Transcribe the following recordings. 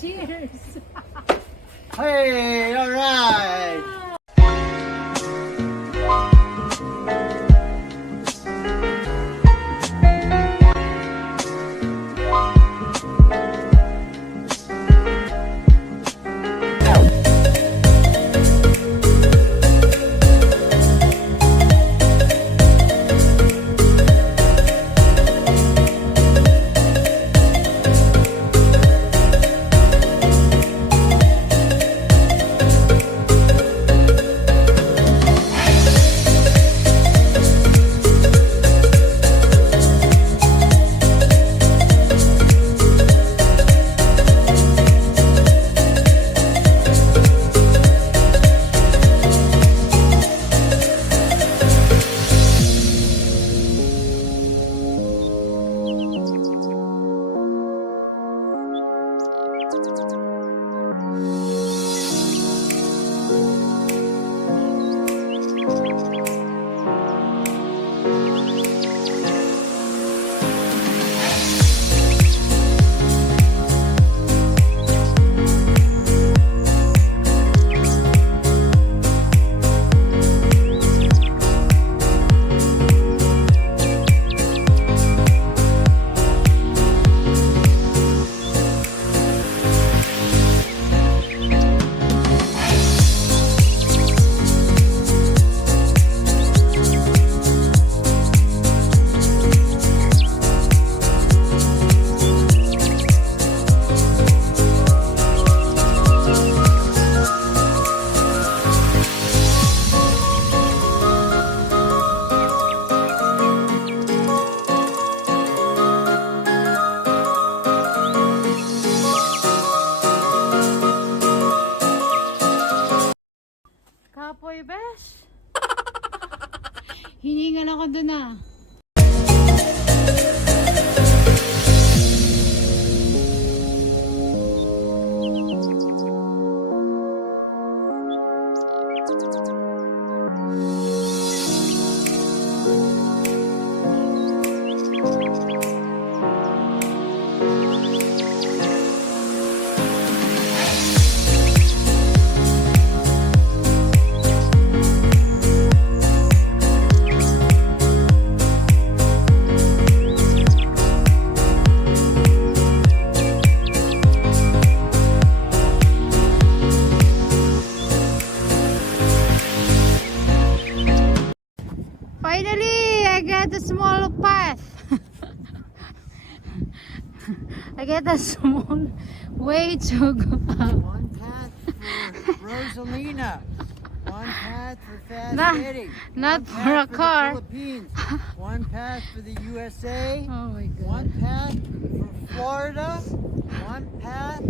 Cheers! Hey, all right. Kapoy, Besh. Hiningal ako dun ah. Finally, I got a small path. I get a small way to go. One path for Rosalina. One path for fast getting. Not One for path a car. The Philippines. One path for the USA. Oh my god. One path for Florida. One path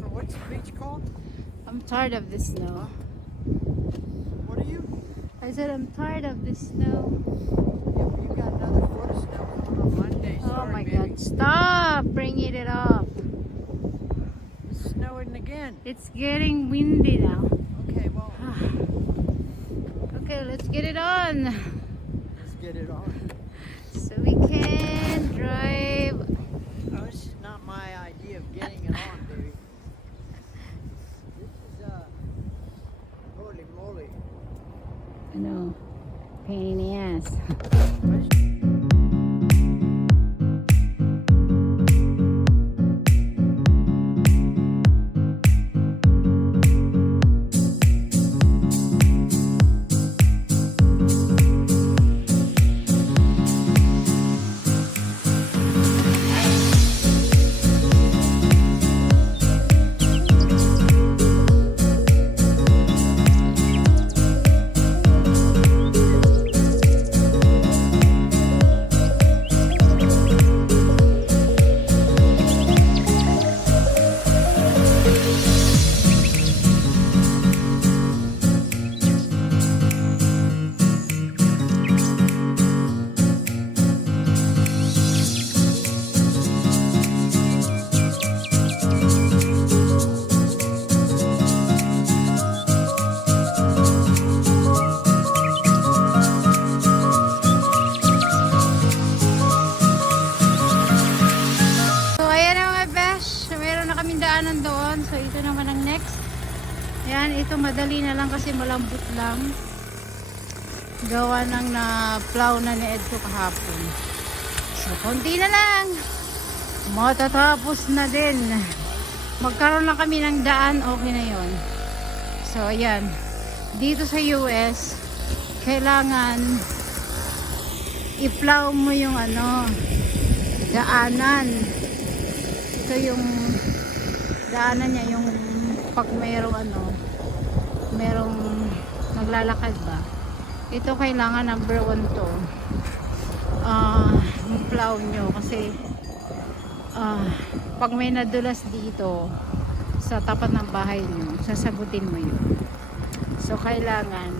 for what's the beach called? I'm tired of this snow. What are you? I said I'm tired of this snow. You got another foot of snow coming on Monday. Oh Sorry, my baby. god, stop bringing it up. It's snowing again. It's getting windy now. Okay, well, Okay, let's get it on. let's get it on. So we can drive. Oh, this is not my idea of getting it on, baby. This is, holy moly. I know, pain in the ass. nandoon. So, ito naman ang next. Ayan, ito madali na lang kasi malambot lang. Gawa ng na-plow na ni Edco kahapon. So, konti na lang. Matatapos na din. Magkaroon lang kami ng daan, okay na yon. So, ayan. Dito sa US, kailangan i-plow mo yung daanan. Ito yung daanan niya, yung pag merong naglalakad ba. Ito kailangan number 1 to. Plow nyo kasi pag may nadulas dito sa tapat ng bahay nyo, sasagutin mo yun. So kailangan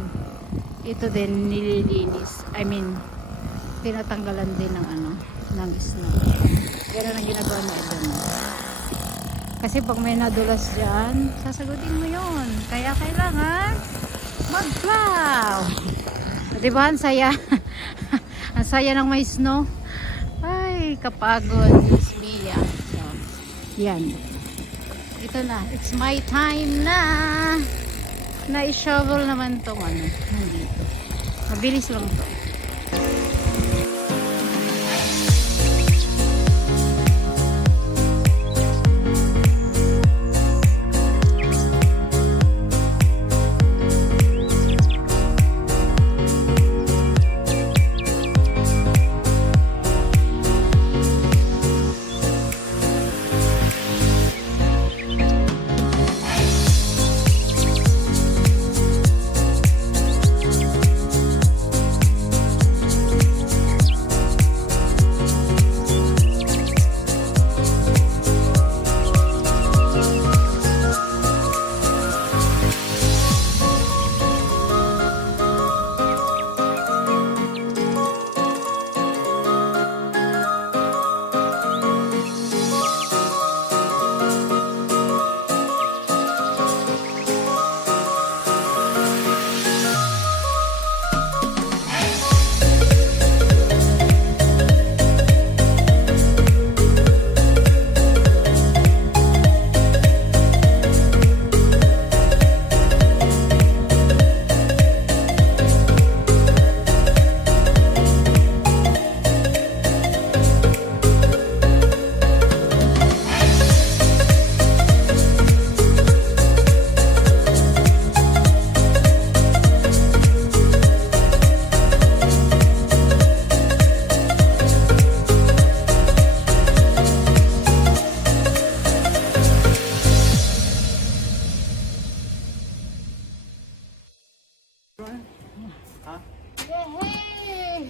ito din nililinis. I mean, tinatanggalan din ng snow. Ganun ang ginagawa ni Idaan. Kasi pag may nadulas dyan, sasagutin mo yun. Kaya kailangan mag-plow. Diba? Ang saya. Ang saya ng may snow. Ay, kapagod. Miss Mia. So, yan. Ito na. It's my time na. Na-shovel naman tong nandito. Mabilis lang to.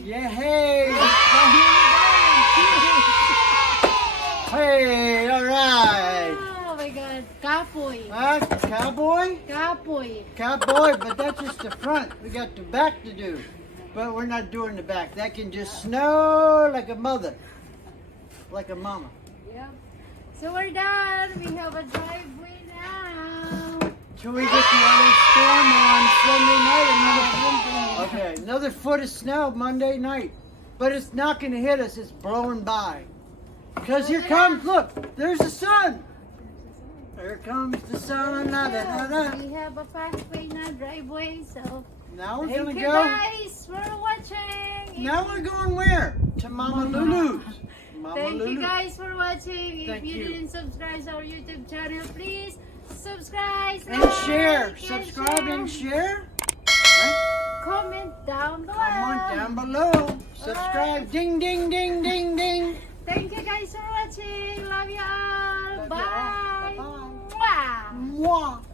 Yeah, hey! Hey, all right! Oh my God. Kapoy. Cowboy? Kapoy. Cowboy, but that's just the front. We got the back to do. But we're not doing the back. That can just snow like a mother. Like a mama. Yep. So we're done. We have a driveway now. Till we get the other storm on Sunday night. Okay, another foot of snow Monday night. But it's not going to hit us. It's blowing by. Because here comes, look, there's the sun. There comes the sun. Na, na, na, na. We have a pathway na driveway. So Now we're thank going to you go. guys for watching. Now we're going where? To Mama Lulu's. Mama Thank you Lulu. guys for watching. Thank If you you. didn't subscribe to our YouTube channel, please subscribe, And like, share. and Subscribe and share. comment down below. Comment down below. Subscribe. Ding, ding, ding, ding, ding. Thank you guys for watching. Love you all. Love you all. Bye. Bye-bye. Mwah. Mwah.